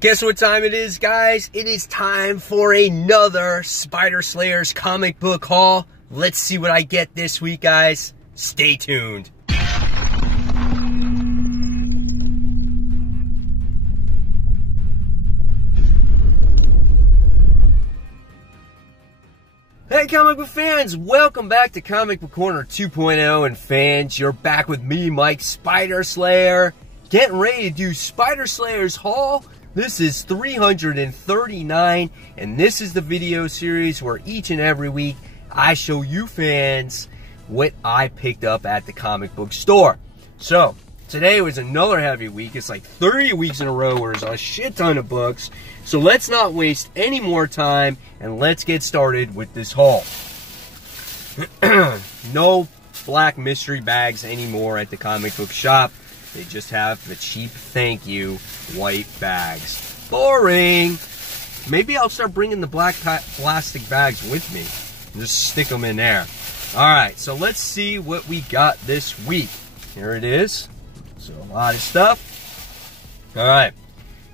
Guess what time it is, guys? It is time for another Spider Slayers comic book haul. Let's see what I get this week, guys. Stay tuned. Hey comic book fans, welcome back to Comic Book Corner 2.0, and fans, you're back with me, Mike Spider Slayer, getting ready to do Spider Slayers haul. This is 339, and this is the video series where each and every week I show you fans what I picked up at the comic book store. So, today was another heavy week. It's like 30 weeks in a row where there's a shit ton of books. So let's not waste any more time, and let's get started with this haul. No black mystery bags anymore at the comic book shop. They just have the cheap thank you white bags. Boring. Maybe I'll start bringing the black plastic bags with me and just stick them in there. Alright, so let's see what we got this week. Here it is. So a lot of stuff. Alright.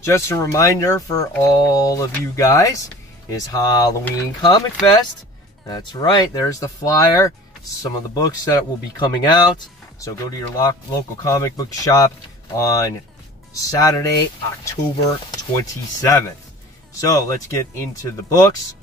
Just a reminder for all of you guys is Halloween Comic Fest. That's right, there's the flyer. Some of the books that will be coming out. So go to your local comic book shop on Saturday, October 27th. So let's get into the books.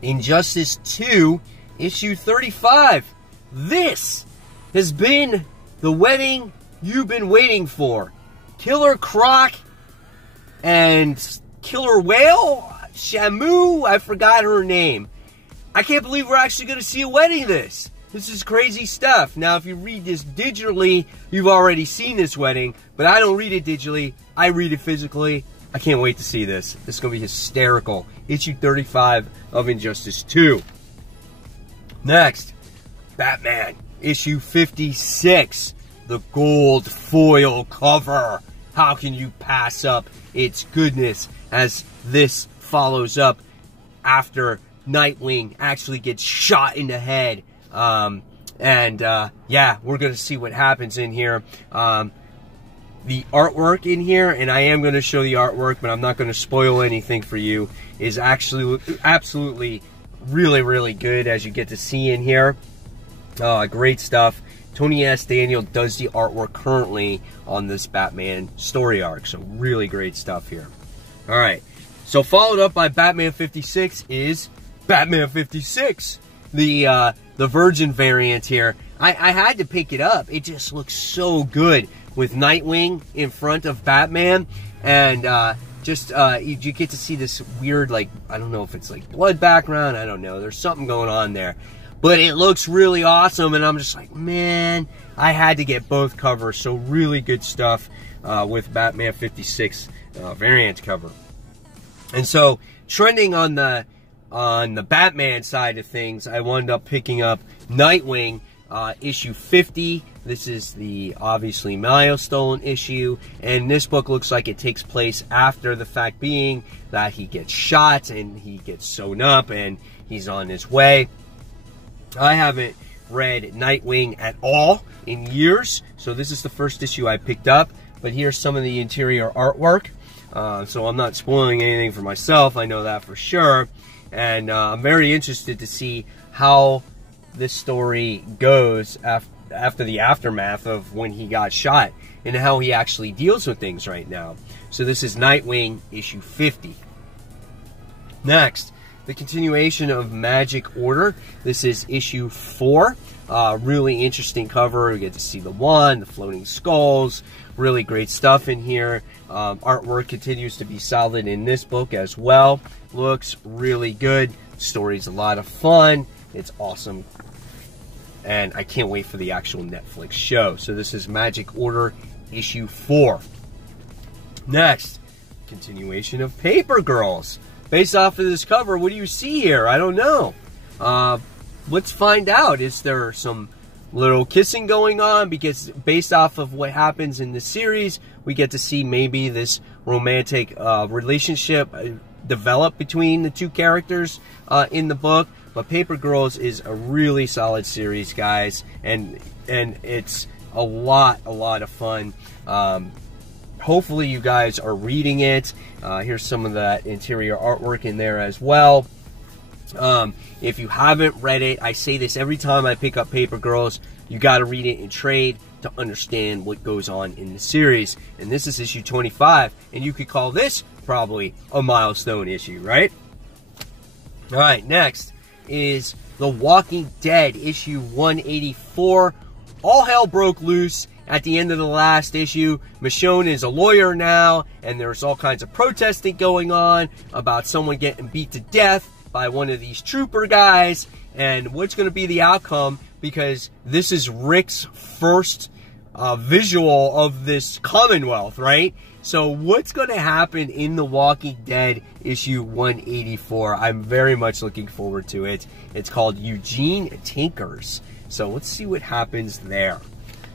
Injustice 2, issue 35. This has been the wedding you've been waiting for. Killer Croc and Killer Whale? Shamu? I forgot her name. I can't believe we're actually going to see a wedding this. This is crazy stuff. Now, if you read this digitally, you've already seen this wedding, but I don't read it digitally. I read it physically. I can't wait to see this. This is going to be hysterical. Issue 35 of Injustice 2. Next, Batman, issue 56. The gold foil cover. How can you pass up its goodness as this follows up after Nightwing actually gets shot in the head. Yeah, we're going to see what happens in here. The artwork in here, and I am going to show the artwork, but I'm not going to spoil anything for you, is actually absolutely really, really good, as you get to see in here. Great stuff. Tony S. Daniel does the artwork currently on this Batman story arc, so really great stuff here. Alright, so followed up by Batman 56 is Batman 56, the Virgin variant here. I had to pick it up. It just looks so good with Nightwing in front of Batman, and you get to see this weird, like, I don't know if it's like blood background, I don't know, there's something going on there, but it looks really awesome, and I'm just like, man, I had to get both covers. So really good stuff with Batman 56 variant cover. And so trending on the Batman side of things, I wound up picking up Nightwing issue 50. This is the obviously milestone issue, and this book looks like it takes place after the fact, being that he gets shot and he gets sewn up and he's on his way. I haven't read Nightwing at all in years, so this is the first issue I picked up, but here's some of the interior artwork. So I'm not spoiling anything for myself, I know that for sure. And I'm very interested to see how this story goes after the aftermath of when he got shot, and how he actually deals with things right now. So this is Nightwing issue 50. Next, the continuation of Magic Order. This is issue 4. Really interesting cover. We get to see the wand, the floating skulls. Really great stuff in here. Artwork continues to be solid in this book as well. Looks really good. Story's a lot of fun. It's awesome. And I can't wait for the actual Netflix show. So this is Magic Order issue 4. Next, continuation of Paper Girls. Based off of this cover, what do you see here? I don't know. Let's find out. Is there some little kissing going on? Because based off of what happens in the series, we get to see maybe this romantic relationship develop between the two characters in the book. But Paper Girls is a really solid series, guys, and it's a lot of fun. hopefully you guys are reading it. Here's some of that interior artwork in there as well. If you haven't read it, I say this every time I pick up Paper Girls, you got to read it in trade to understand what goes on in the series. And this is issue 25, and you could call this probably a milestone issue, right? All right, next is The Walking Dead, issue 184. All hell broke loose at the end of the last issue. Michonne is a lawyer now, and there's all kinds of protesting going on about someone getting beat to death by one of these trooper guys, and what's going to be the outcome, because this is Rick's first visual of this Commonwealth, right? So what's going to happen in The Walking Dead issue 184? I'm very much looking forward to it. It's called Eugene Tinkers. So let's see what happens there.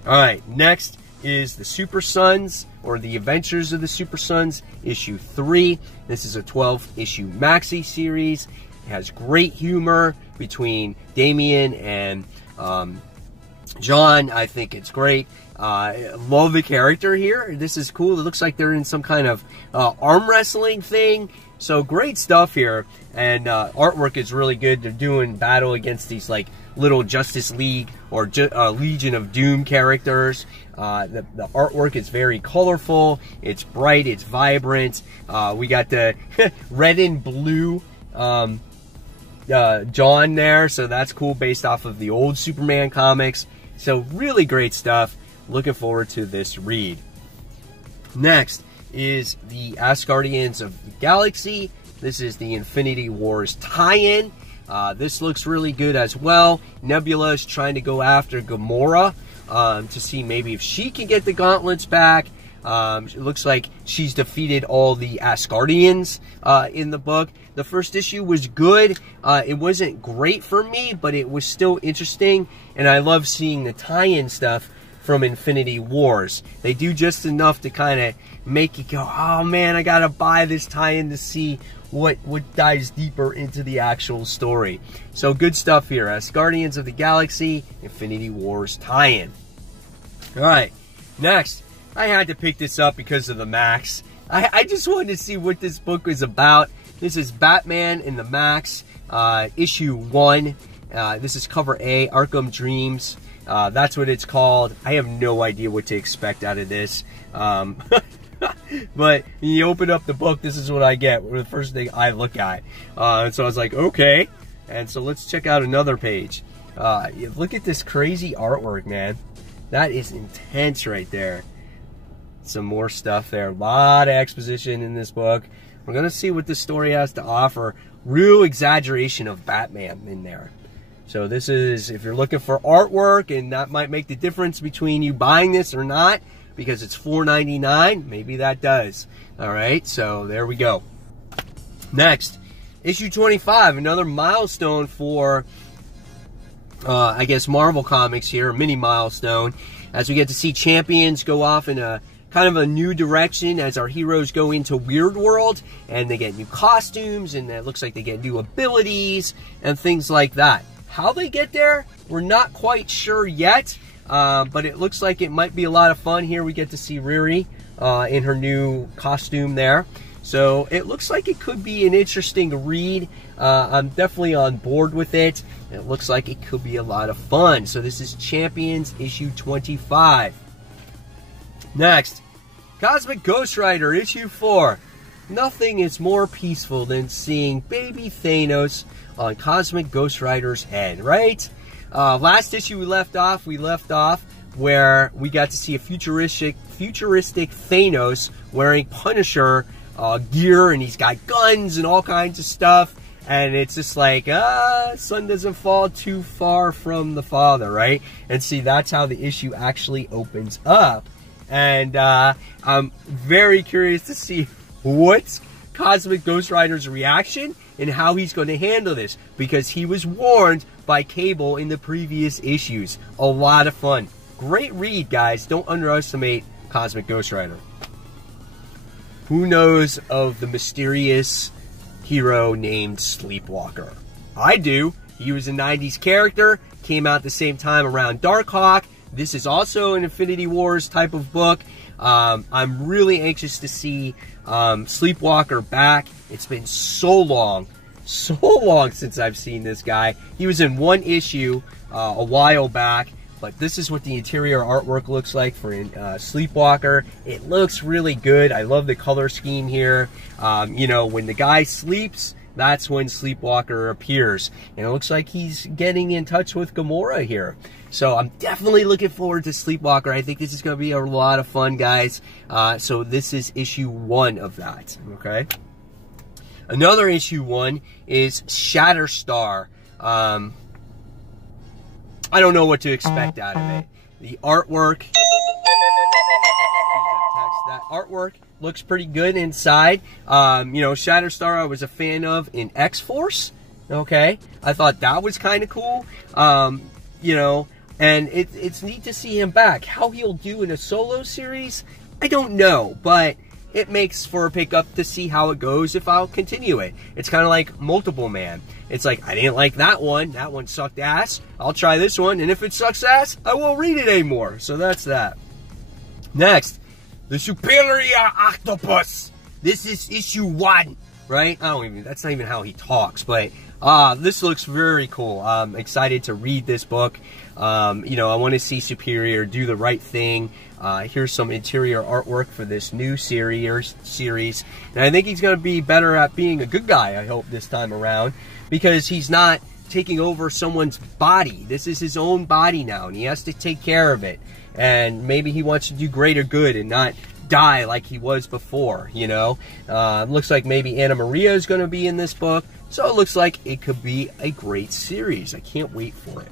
All right, next is the Super Sons, or The Adventures of the Super Sons, issue 3. This is a 12-issue maxi series. It has great humor between Damien and John. I think it's great. Love the character here. This is cool. It looks like they're in some kind of arm wrestling thing. So great stuff here. And artwork is really good. They're doing battle against these like little Justice League or Legion of Doom characters. The artwork is very colorful. It's bright. It's vibrant. We got the red and blue John there, so that's cool, based off of the old Superman comics. So really great stuff. Looking forward to this read. Next is the Asgardians of the Galaxy. This is the Infinity Wars tie-in. This looks really good as well. Nebula is trying to go after Gamora to see maybe if she can get the gauntlets back. It looks like she's defeated all the Asgardians in the book. The first issue was good. It wasn't great for me, but it was still interesting. And I love seeing the tie-in stuff from Infinity Wars. They do just enough to kind of make you go, oh man, I gotta buy this tie-in to see what dives deeper into the actual story. So good stuff here. Asgardians of the Galaxy, Infinity Wars tie-in. All right, next. I had to pick this up because of the Max. I just wanted to see what this book was about. This is Batman in the Max, issue 1. This is cover A, Arkham Dreams. That's what it's called. I have no idea what to expect out of this. But when you open up the book, this is what I get. The first thing I look at. So I was like, okay. And so let's check out another page. Look at this crazy artwork, man. That is intense right there. Some more stuff there. A lot of exposition in this book. We're going to see what this story has to offer. Real exaggeration of Batman in there. So this is, if you're looking for artwork, and that might make the difference between you buying this or not, because it's $4.99, maybe that does. All right, so there we go. Next, issue 25, another milestone for, I guess, Marvel Comics here, a mini milestone, as we get to see Champions go off in a kind of a new direction as our heroes go into Weird World, and they get new costumes, and it looks like they get new abilities and things like that. How they get there, we're not quite sure yet, but it looks like it might be a lot of fun. Here we get to see Riri in her new costume there. So it looks like it could be an interesting read. I'm definitely on board with it. It looks like it could be a lot of fun. So this is Champions issue 25. Next, Cosmic Ghost Rider issue 4. Nothing is more peaceful than seeing baby Thanos on Cosmic Ghost Rider's head, right? Last issue we left off where we got to see a futuristic Thanos wearing Punisher gear, and he's got guns and all kinds of stuff, and it's just like, son doesn't fall too far from the father, right? And see, that's how the issue actually opens up. And I'm very curious to see what's Cosmic Ghost Rider's reaction and how he's going to handle this, because he was warned by Cable in the previous issues. A lot of fun. Great read, guys. Don't underestimate Cosmic Ghost Rider. Who knows of the mysterious hero named Sleepwalker? I do. He was a 90s character, came out the same time around Darkhawk. This is also an Infinity Wars type of book. I'm really anxious to see Sleepwalker back. It's been so long since I've seen this guy. He was in one issue a while back, but this is what the interior artwork looks like for Sleepwalker. It looks really good. I love the color scheme here. You know, when the guy sleeps, that's when Sleepwalker appears. And it looks like he's getting in touch with Gamora here. So I'm definitely looking forward to Sleepwalker. I think this is going to be a lot of fun, guys. So this is issue 1 of that, okay? Another issue 1 is Shatterstar. I don't know what to expect out of it. The artwork, that artwork looks pretty good inside. You know, Shatterstar I was a fan of in X-Force. Okay, I thought that was kind of cool. You know, and it's neat to see him back. How he'll do in a solo series, I don't know, but it makes for a pickup to see how it goes if I'll continue it. It's kind of like Multiple Man. It's like, I didn't like that one. That one sucked ass. I'll try this one, and if it sucks ass, I won't read it anymore. So that's that. Next, the Super Octopus. This is issue 1, right? That's not even how he talks, but this looks very cool. I'm excited to read this book. You know, I want to see Superior do the right thing. Here's some interior artwork for this new series. And I think he's going to be better at being a good guy, I hope, this time around. Because he's not taking over someone's body. This is his own body now, and he has to take care of it. And maybe he wants to do greater good and not die like he was before, you know. Looks like maybe Anna Maria is going to be in this book. So it looks like it could be a great series. I can't wait for it.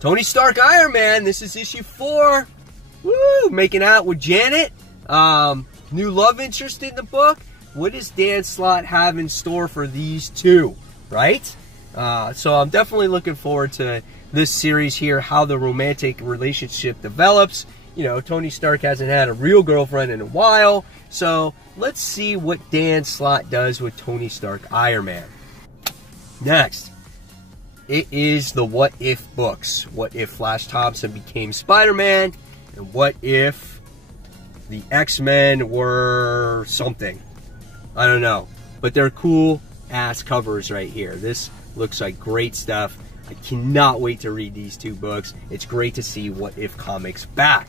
Tony Stark Iron Man. This is issue 4. Woo! Making out with Janet. New love interest in the book. What does Dan Slott have in store for these two, right? So I'm definitely looking forward to this series here, how the romantic relationship develops. You know, Tony Stark hasn't had a real girlfriend in a while, so let's see what Dan Slott does with Tony Stark Iron Man. Next, it is the What If books. What if Flash Thompson became Spider-Man? And what if the X-Men were something? I don't know. But they're cool ass covers right here. This looks like great stuff. I cannot wait to read these 2 books. It's great to see What If Comics back.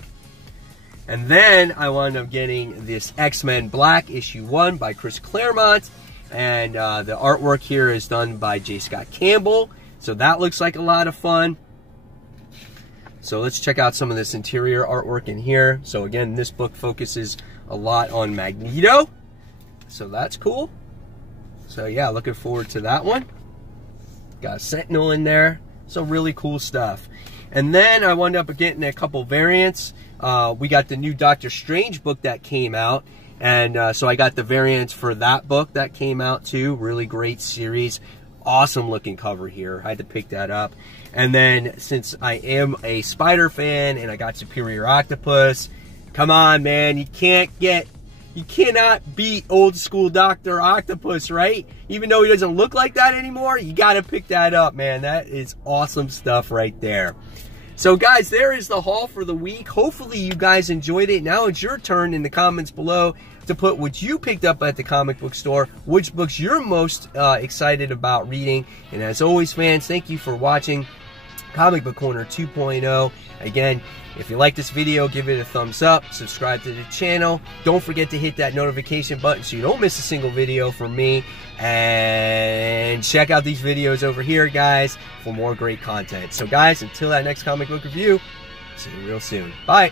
And then I wound up getting this XMen Black issue 1 by Chris Claremont. And the artwork here is done by J. Scott Campbell. So that looks like a lot of fun. So let's check out some of this interior artwork in here. So again, this book focuses a lot on Magneto. So that's cool. So yeah, looking forward to that one. Got a Sentinel in there. So really cool stuff. And then I wound up getting a couple variants. We got the new Doctor Strange book that came out. And so I got the variants for that book that came out too. Really great series. Awesome looking cover here. I had to pick that up. And then since I am a Spider fan and I got Superior Octopus, come on, man. You cannot beat old school Dr. Octopus, right? Even though he doesn't look like that anymore, you got to pick that up, man. That is awesome stuff right there. So, guys, there is the haul for the week. Hopefully, you guys enjoyed it. Now it's your turn in the comments below to put what you picked up at the comic book store, which books you're most excited about reading. And as always, fans, thank you for watching Comic Book Corner 2.0. Again, if you like this video, give it a thumbs up, subscribe to the channel. Don't forget to hit that notification button so you don't miss a single video from me. And check out these videos over here, guys, for more great content. So, guys, until that next comic book review, see you real soon. Bye.